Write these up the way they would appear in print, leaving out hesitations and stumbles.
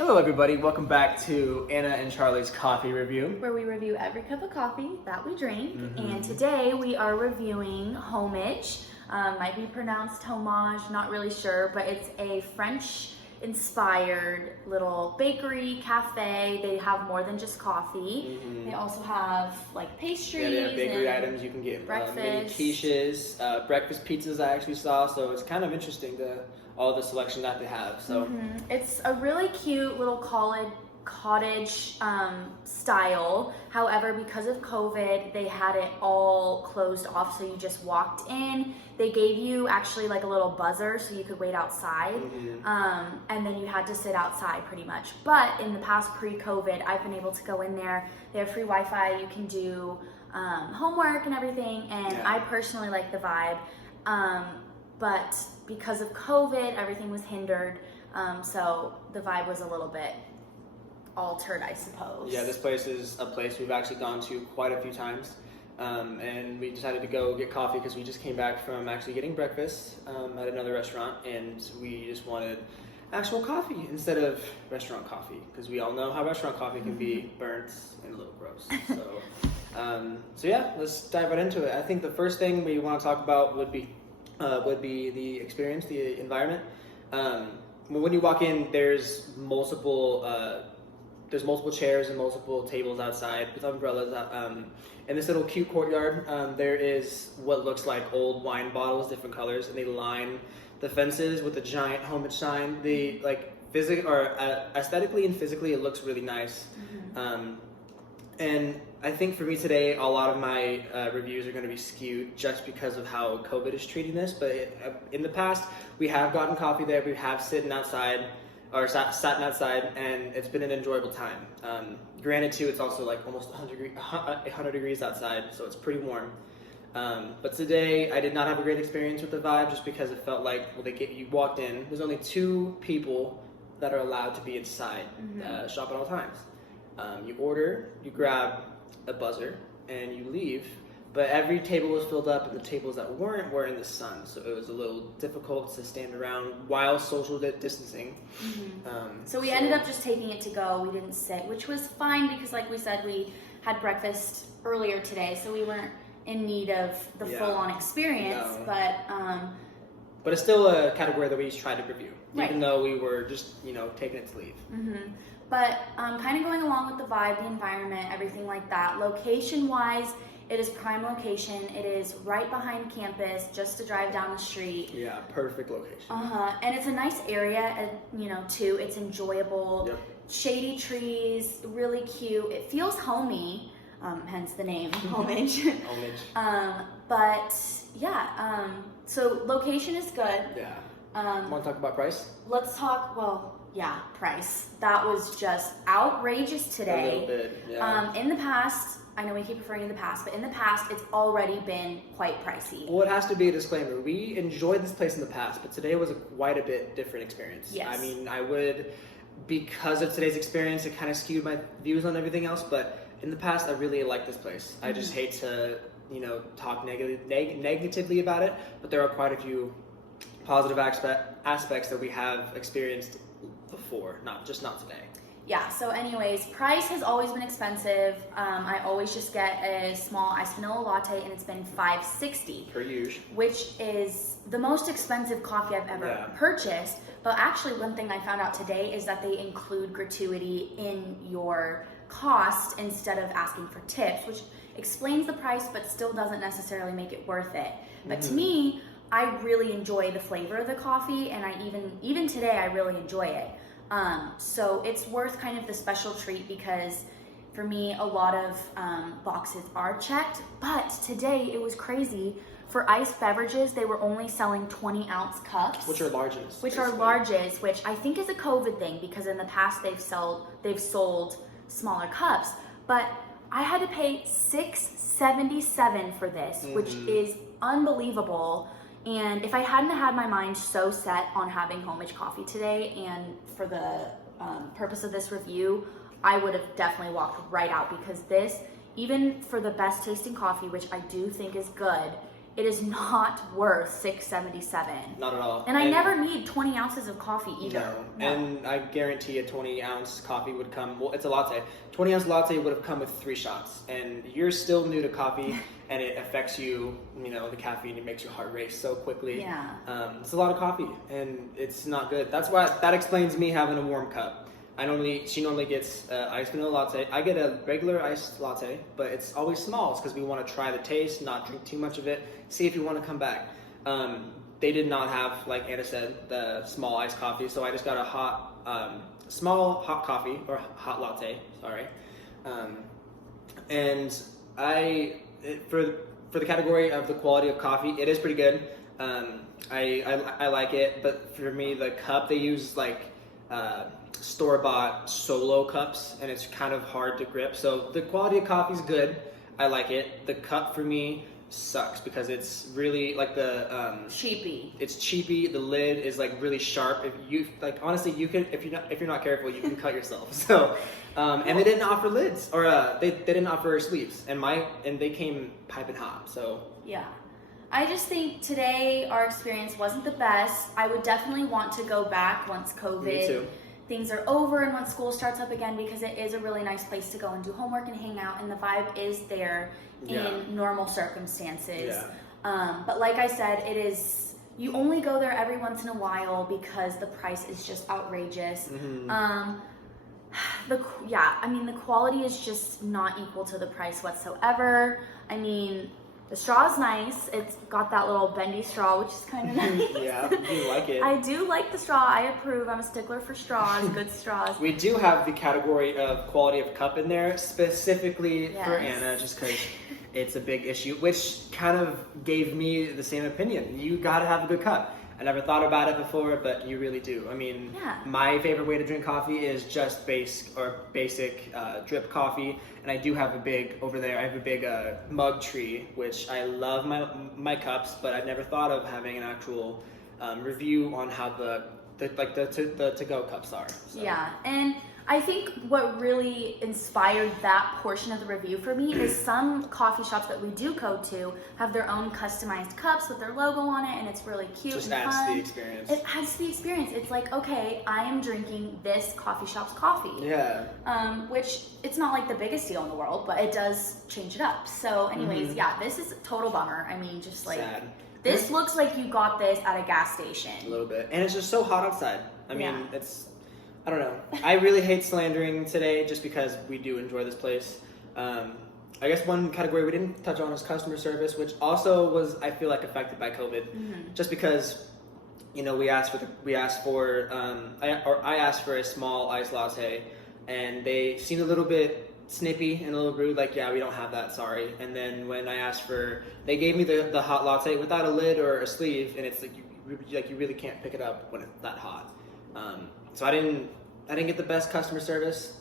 Hello everybody, welcome back to Anna and Charlie's coffee review. Where we review every cup of coffee that we drink. And today we are reviewing Höma'ge. Might be pronounced Höma'ge, not really sure, but it's a French inspired little bakery, cafe. They have more than just coffee. They also have like pastries. Yeah, they have bakery items. You can get mini quiches, breakfast pizzas I actually saw, so it's kind of interesting all the selection that they have. So it's a really cute little cottage style. However, because of COVID, they had it all closed off, so you just walked in. They gave you actually like a little buzzer so you could wait outside, and then you had to sit outside pretty much. But in the past, pre-COVID, I've been able to go in there. They have free Wi-Fi. You can do homework and everything, and I personally like the vibe. But because of COVID, everything was hindered, so the vibe was a little bit altered, I suppose. Yeah, this place is a place we've actually gone to quite a few times, and we decided to go get coffee because we just came back from actually getting breakfast at another restaurant, and we just wanted actual coffee instead of restaurant coffee, because we all know how restaurant coffee can be burnt and a little gross. So yeah, let's dive right into it. I think the first thing we want to talk about would be the experience, the environment. When you walk in, there's multiple chairs and multiple tables outside with umbrellas. In this little cute courtyard, there is what looks like old wine bottles, different colors, and they line the fences with a giant Höma'ge sign. Aesthetically and physically, it looks really nice. And I think for me today, a lot of my reviews are going to be skewed just because of how COVID is treating this. But in the past, we have gotten coffee there. We have sat outside, and it's been an enjoyable time. Granted, too, it's also like almost 100 degrees outside, so it's pretty warm. But today, I did not have a great experience with the vibe just because it felt like, you walked in, there's only 2 people that are allowed to be inside shop at all times. You order, you grab a buzzer, and you leave. But every table was filled up, and the tables that weren't were in the sun, so it was a little difficult to stand around while social distancing. So we ended up just taking it to go. We didn't sit, which was fine because, like we said, we had breakfast earlier today, so we weren't in need of the full-on experience. No. But it's still a category that we tried to review, even though we were just taking it to leave. But kind of going along with the vibe, the environment, everything like that. Location-wise, it is prime location. It is right behind campus, just to drive down the street. Yeah, perfect location. And it's a nice area, too. It's enjoyable. Yep. Shady trees, really cute. It feels homey, hence the name, Höma'ge. But yeah, so location is good. Yeah. Want to talk about price? Let's talk, price. That was just outrageous today. A little bit, yeah. In the past, I know we keep referring to the past, but in the past, it's already been quite pricey. Well, it has to be a disclaimer. We enjoyed this place in the past, but today was quite a bit different experience. Yes. I mean, because of today's experience, it kind of skewed my views on everything else, but in the past, I really liked this place. I just hate to, talk negatively about it, but there are quite a few positive aspects that we have experienced before, not today. Yeah, so anyways, price has always been expensive. I always just get a small iced vanilla latte, and it's been $5.60 per usual, which is the most expensive coffee I've ever purchased. But actually, one thing I found out today is that they include gratuity in your cost instead of asking for tips, which explains the price but still doesn't necessarily make it worth it. But to me, I really enjoy the flavor of the coffee, and I even today I really enjoy it. So it's worth kind of the special treat because for me a lot of boxes are checked, but today it was crazy. For iced beverages, they were only selling 20-ounce cups, which are larges. Which I think is a COVID thing because in the past they've sold smaller cups, but I had to pay $6.77 for this, which is unbelievable. And if I hadn't had my mind so set on having Höma'ge coffee today, and for the purpose of this review, I would have definitely walked right out because this, even for the best tasting coffee, which I do think is good, it is not worth $6.77. Not at all. And I never need 20 ounces of coffee either. No. And I guarantee a 20-ounce coffee would come, well, it's a latte. 20-ounce latte would have come with 3 shots. And you're still new to coffee, and it affects you, the caffeine, it makes your heart race so quickly. Yeah. It's a lot of coffee, and it's not good. That explains me having a warm cup. She normally gets iced vanilla latte. I get a regular iced latte, but it's always small. It's because we want to try the taste, not drink too much of it, see if you want to come back. They did not have, like Anna said, the small iced coffee, so I just got a small hot coffee, or hot latte, sorry. For the category of the quality of coffee, it is pretty good. I like it, but for me, the cup they use store-bought Solo cups, and it's kind of hard to grip. So the quality of coffee is good. I like it. The cup for me sucks because it's really cheapy. It's cheapy. The lid is really sharp. Honestly, you can if you're not careful, you can cut yourself. So, and they didn't offer lids, or they didn't offer sleeves, and they came piping hot. So yeah. I just think today our experience wasn't the best. I would definitely want to go back once COVID things are over and when school starts up again, because it is a really nice place to go and do homework and hang out, and the vibe is there in normal circumstances. Yeah. But like I said, you only go there every once in a while because the price is just outrageous. Mm-hmm. The quality is just not equal to the price whatsoever. The straw is nice. It's got that little bendy straw, which is kind of nice. Yeah, you like it. I do like the straw. I approve. I'm a stickler for straws, good straws. We do have the category of quality of cup in there, specifically for Anna, just because it's a big issue, which kind of gave me the same opinion. You gotta have a good cup. I never thought about it before, but you really do. My favorite way to drink coffee is just basic drip coffee, and I do have a big mug tree, which I love my cups, but I've never thought of having an actual review on how the to-go cups are. So. Yeah, and I think what really inspired that portion of the review for me is some coffee shops that we do go to have their own customized cups with their logo on it, and it's really cute and fun. Just adds to the experience. It adds to the experience. It's like, okay, I am drinking this coffee shop's coffee. Yeah. Which, it's not like the biggest deal in the world, but it does change it up. So anyways, this is a total bummer. Sad. This looks like you got this at a gas station. A little bit. And it's just so hot outside. I don't know. I really hate slandering today just because we do enjoy this place. I guess one category we didn't touch on is customer service, which also was, I feel like, affected by COVID. Mm-hmm. Just because, I asked for a small iced latte, and they seemed a little bit snippy and a little rude, we don't have that, sorry. And then when I asked they gave me the hot latte without a lid or a sleeve, and it's you really can't pick it up when it's that hot. So I didn't get the best customer service,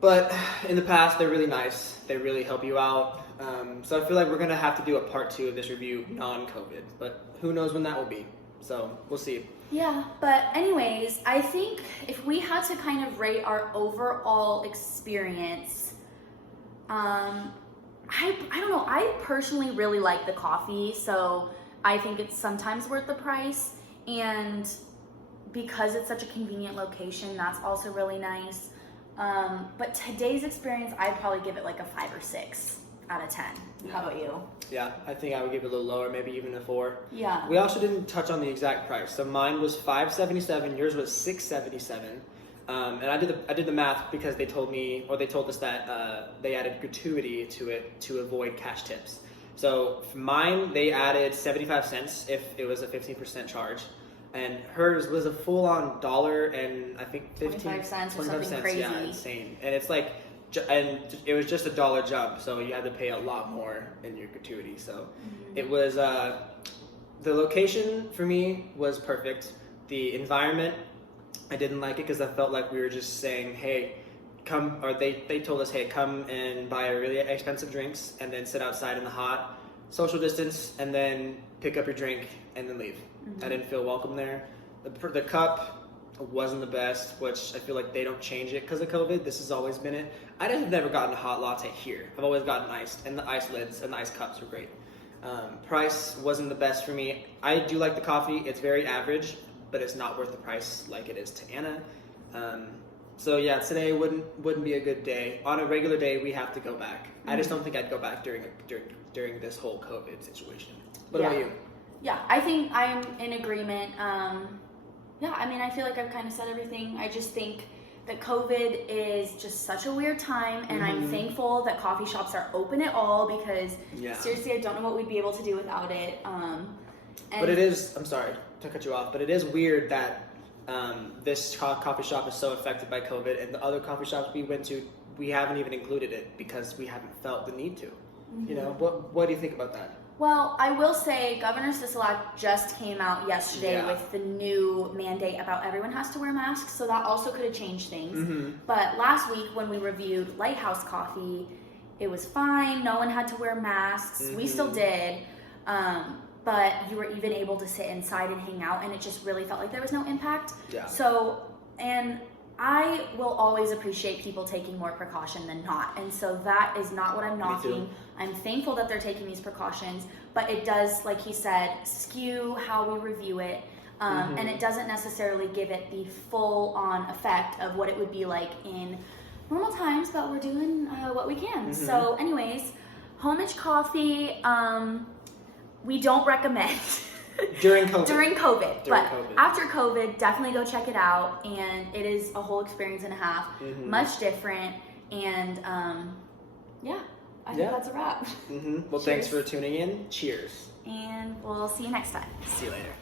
but in the past they're really nice. They really help you out. So I feel like we're gonna have to do a part 2 of this review non-COVID, but who knows when that will be. So we'll see. Yeah, but anyways, I think if we had to kind of rate our overall experience, I don't know. I personally really like the coffee, so I think it's sometimes worth the price, and because it's such a convenient location, that's also really nice. But today's experience, I'd probably give it a 5 or 6 out of 10. How about you? Yeah, I think I would give it a little lower, maybe even a 4. Yeah. We also didn't touch on the exact price. So mine was $5.77, yours was $6.77. And I did the math because they told us that they added gratuity to it to avoid cash tips. So for mine, they added 75 cents if it was a 15% charge. And hers was a full-on $1 and I think 25 cents or something crazy. Yeah, insane. And it's and it was just a $1 jump, so you had to pay a lot more in your gratuity. So it was the location for me was perfect. The environment, I didn't like it because I felt like we were just saying, hey, come, or they told us, hey, come and buy really expensive drinks and then sit outside in the hot, social distance, and then pick up your drink and then leave. I didn't feel welcome there. The cup wasn't the best, which I feel like they don't change it because of COVID. This has always been it. I have never gotten a hot latte here. I've always gotten iced, and the ice lids and the ice cups are great. Price wasn't the best for me. I do like the coffee. It's very average, but it's not worth the price like it is to Anna. So yeah, today wouldn't be a good day. On a regular day, we have to go back. I just don't think I'd go back during this whole COVID situation. What about you? Yeah, I think I'm in agreement. Yeah, I mean, I feel like I've kind of said everything. I just think that COVID is just such a weird time, and I'm thankful that coffee shops are open at all, because seriously, I don't know what we'd be able to do without it. But it is, I'm sorry to cut you off, but it is weird that this coffee shop is so affected by COVID, and the other coffee shops we went to, we haven't even included it because we haven't felt the need to. You know, what do you think about that? Well, I will say Governor Sisolak just came out yesterday with the new mandate about everyone has to wear masks, so that also could have changed things. But last week when we reviewed Lighthouse Coffee, it was fine. No one had to wear masks. We still did. But you were even able to sit inside and hang out, and it just really felt like there was no impact. So, and I will always appreciate people taking more precaution than not, and so that is not what I'm knocking. I'm thankful that they're taking these precautions, but it does, like he said, skew how we review it, and it doesn't necessarily give it the full-on effect of what it would be like in normal times, but we're doing what we can. So anyways, Höma'ge coffee, we don't recommend. During COVID. After COVID, definitely go check it out, and it is a whole experience and a half, much different, and I think that's a wrap. Well, thanks for tuning in. Cheers. And we'll see you next time. See you later.